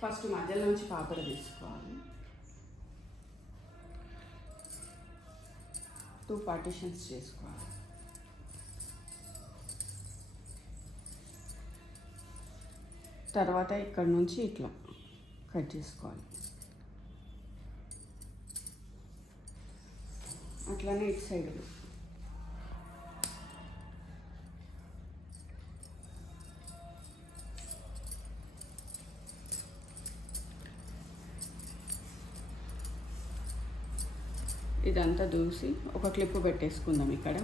First మధ్యలోంచి పాపడ తీసుకోవాలి. 2 partitions చేసుకోవాలి. తర్వాత ఇక్కడ నుంచి ఇట్లా కట్ చేసుకోవాలి. అట్లానే ఇటు సైడ్ ఇదంతా దూసి ఒక క్లిప్ పెట్టేసుకుందాం. ఇక్కడ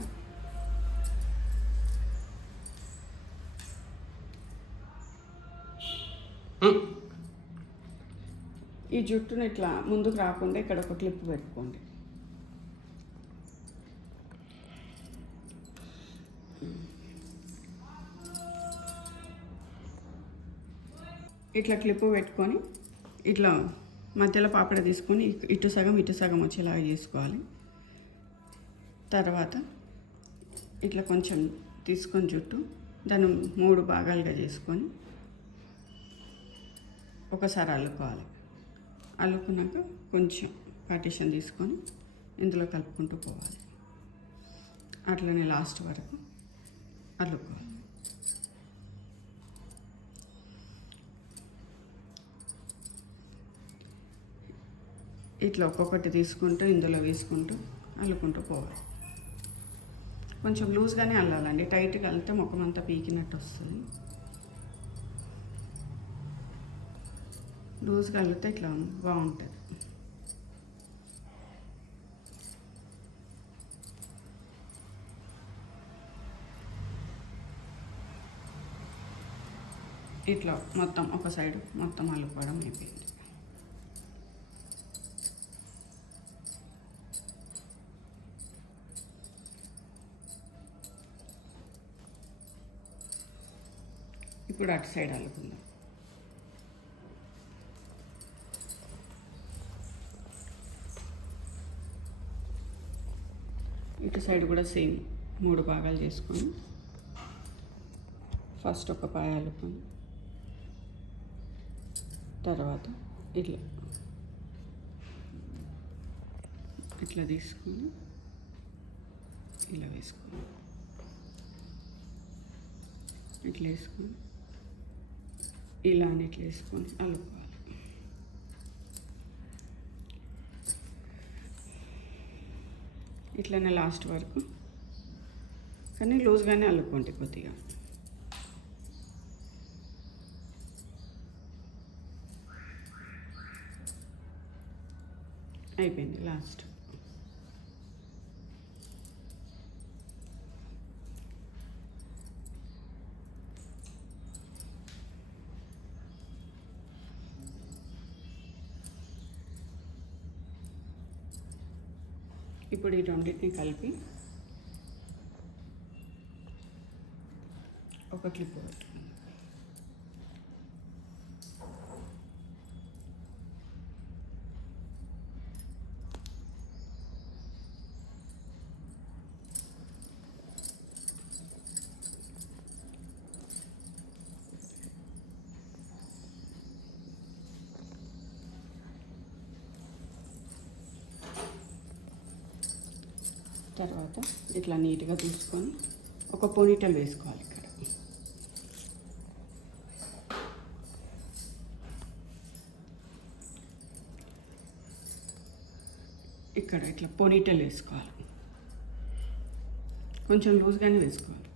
ఈ జుట్టును ఇట్లా ముందుకు రాకుండా ఇక్కడ ఒక క్లిప్ పెట్టుకోండి. ఇట్లా క్లిప్ పెట్టుకొని ఇట్లా మధ్యలో పాపడ తీసుకొని ఇటు సగం వచ్చేలాగా చేసుకోవాలి. తర్వాత ఇట్లా కొంచెం తీసుకొని జుట్టు దాన్ని 3 భాగాలుగా చేసుకొని ఒకసారి అల్లుకోవాలి. అల్లుకున్నాక కొంచెం పార్టిషన్ తీసుకొని ఇందులో కలుపుకుంటూ పోవాలి. అట్లనే లాస్ట్ వరకు అల్లుకోవాలి. ఇట్లా ఒక్కొక్కటి తీసుకుంటూ ఇందులో వేసుకుంటూ అల్లుకుంటూ పోవాలి. కొంచెం లూజ్గానే అల్లాలండి, టైట్గా అల్లితే ముఖం అంతా పీకినట్టు వస్తుంది. లూజ్గా అల్లితే ఇట్లా బాగుంటుంది. ఇట్లా మొత్తం ఒక సైడ్ మొత్తం అల్లుకోవడం అయిపోయింది. ఇప్పుడు అటు సైడ్ అల్లుకుందాం. ఇటు సైడ్ కూడా సేమ్ 3 భాగాలు చేసుకొని ఫస్ట్ ఒక పాయ అల్లుకొని తర్వాత ఇట్లా తీసుకొని ఇలా వేసుకొని ఇట్లా వేసుకొని ఇలా అని ఇట్లా వేసుకొని అల్లుకోవాలి. ఇట్లనే లాస్ట్ వరకు, కానీ లూజ్గానే అల్లుకోండి కొద్దిగా. అయిపోయింది లాస్ట్. ఇప్పుడు ఈ రెండింటిని కలిపి ఒక క్లిప్ పెట్టుకుందాం. తర్వాత ఇట్లా నీట్గా తీసుకొని ఒక పోనీటెల్ వేసుకోవాలి. ఇక్కడ ఇట్లా పోనీటెల్ వేసుకోవాలి. కొంచెం లూజ్గానే వేసుకోవాలి.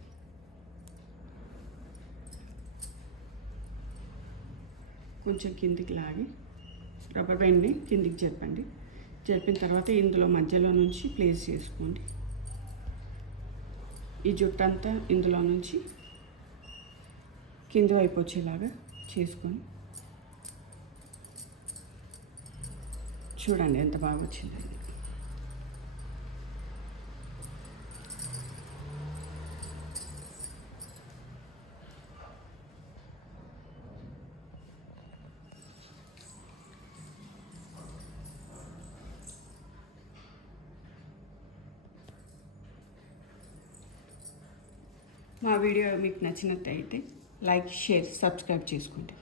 కొంచెం కిందికి లాగి రబ్బర్ బ్యాండ్ని కిందికి జరిపిన తర్వాత ఇందులో మధ్యలో నుంచి ప్లేస్ చేసుకోండి. ఈ జుట్టు అంతా ఇందులో నుంచి కింది వైపు వచ్చేలాగా చేసుకొని చూడండి ఎంత బాగా వచ్చింది. మా వీడియో మీకు నచ్చినట్టయితే లైక్, షేర్, సబ్స్క్రైబ్ చేసుకోండి.